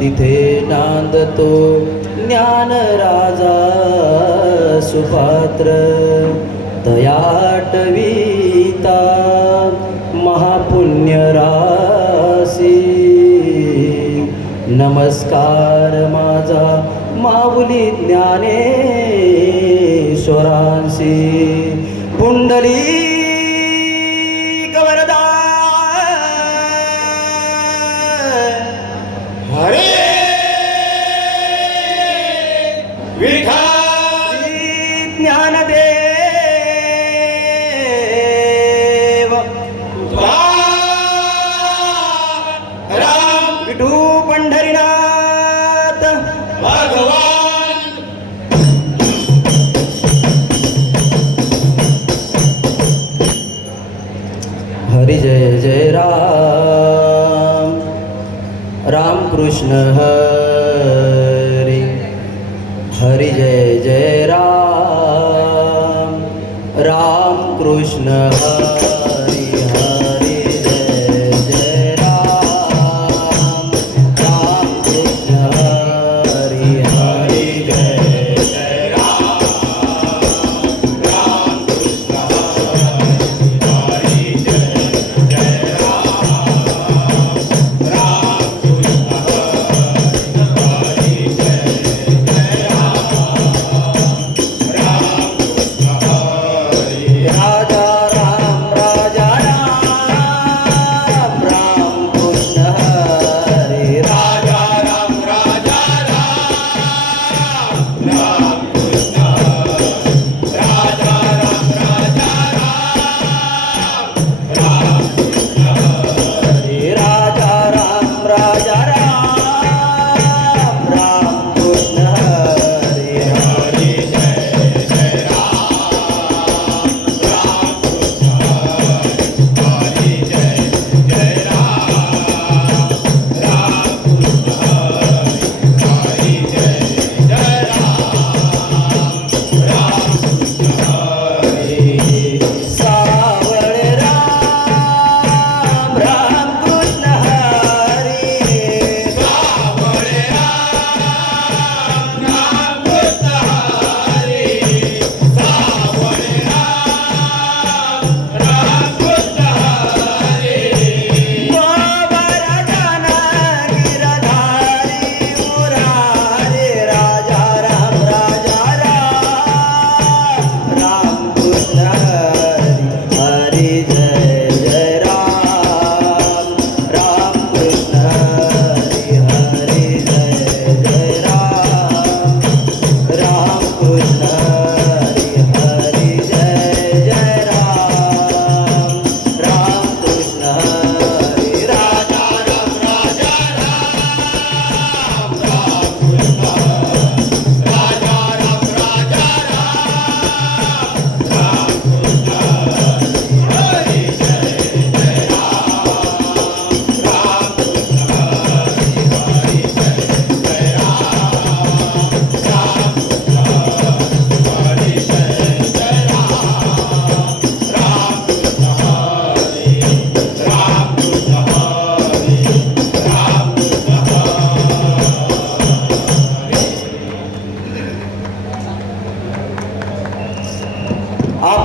तिथे नांदतो ज्ञानराजा सुपात्र दयाटवीता महापुण्यरासी नमस्कार माझा माऊली ज्ञानेश्वरांशी. पुंडली করিস না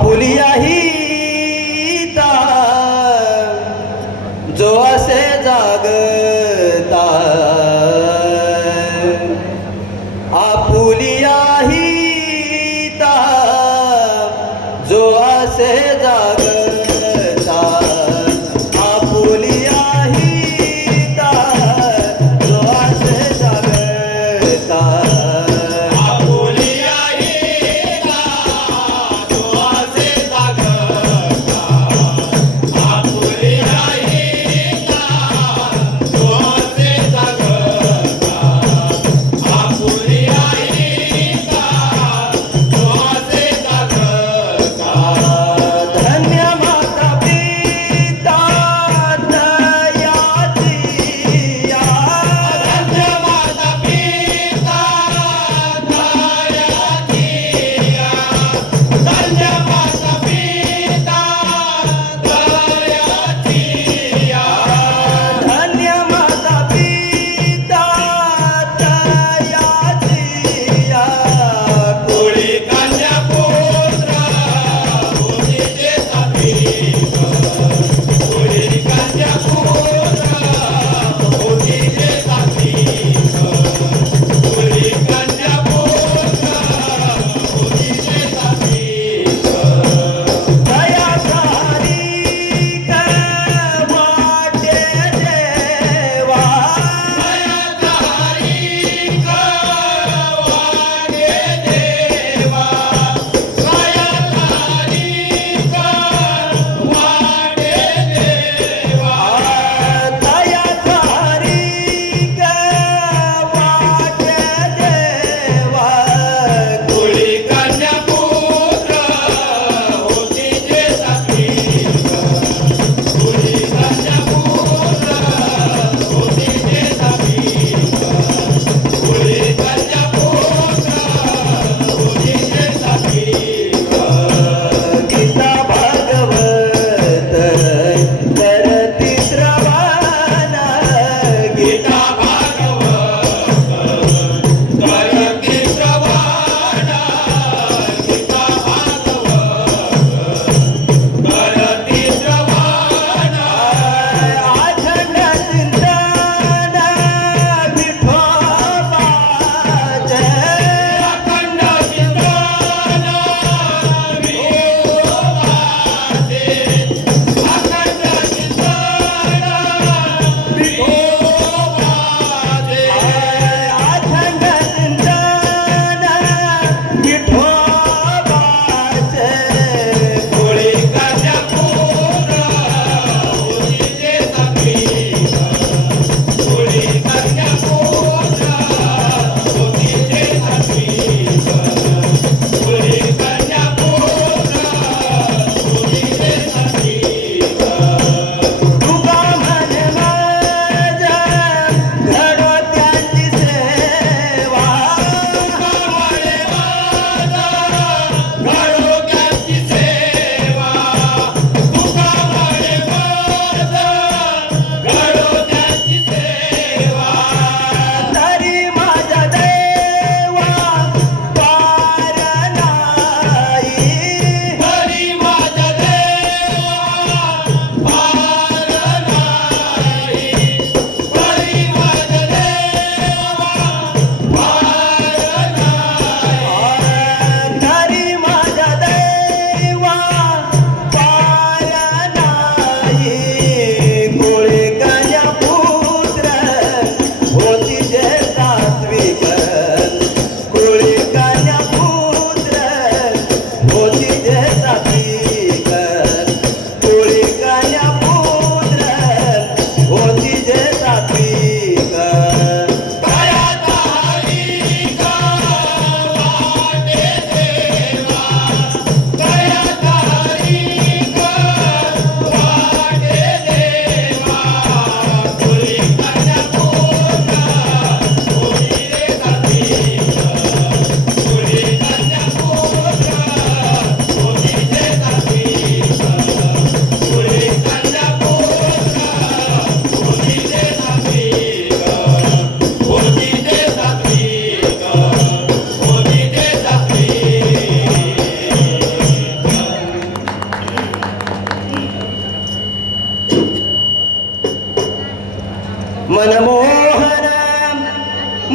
ভুলিয়াহি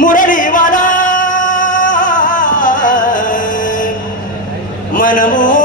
मनमोहन मुरलीवाला मनमोहन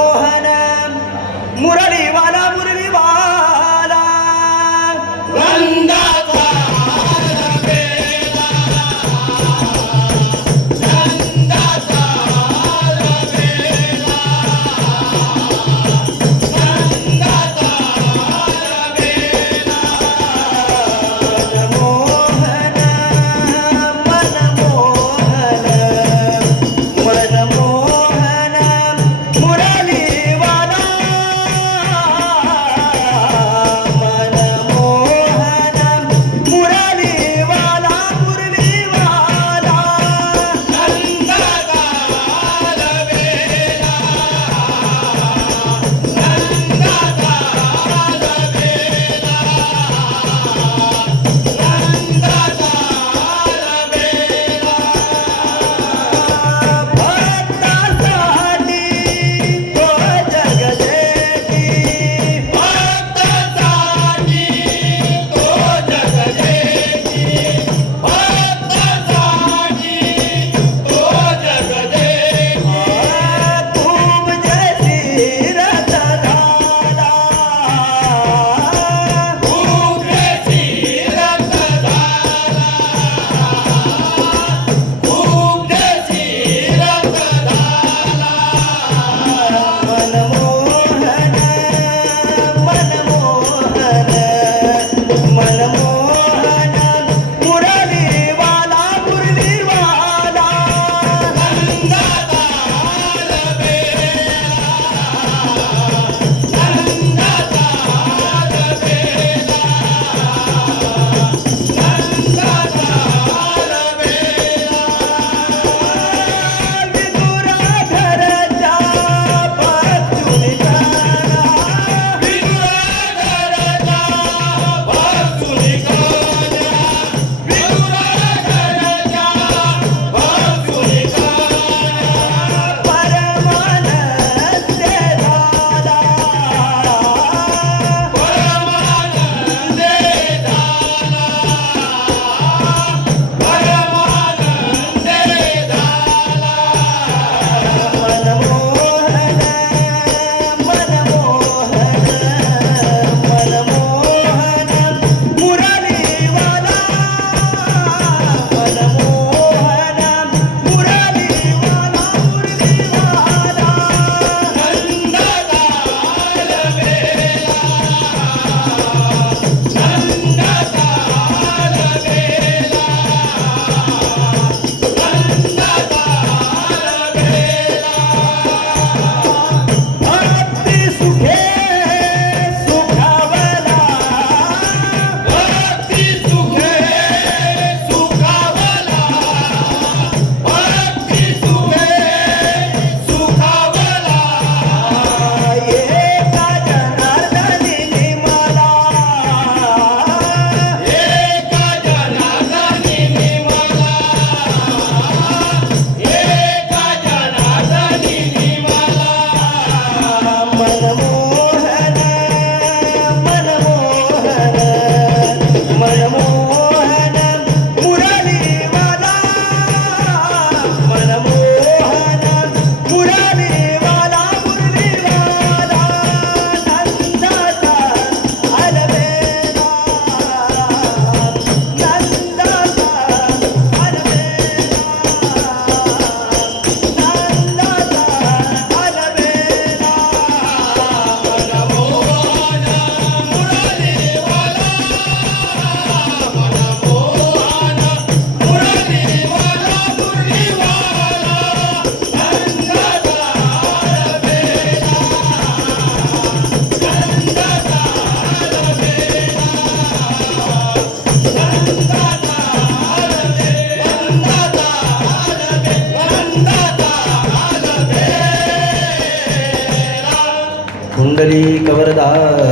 कमरदारी कमरदार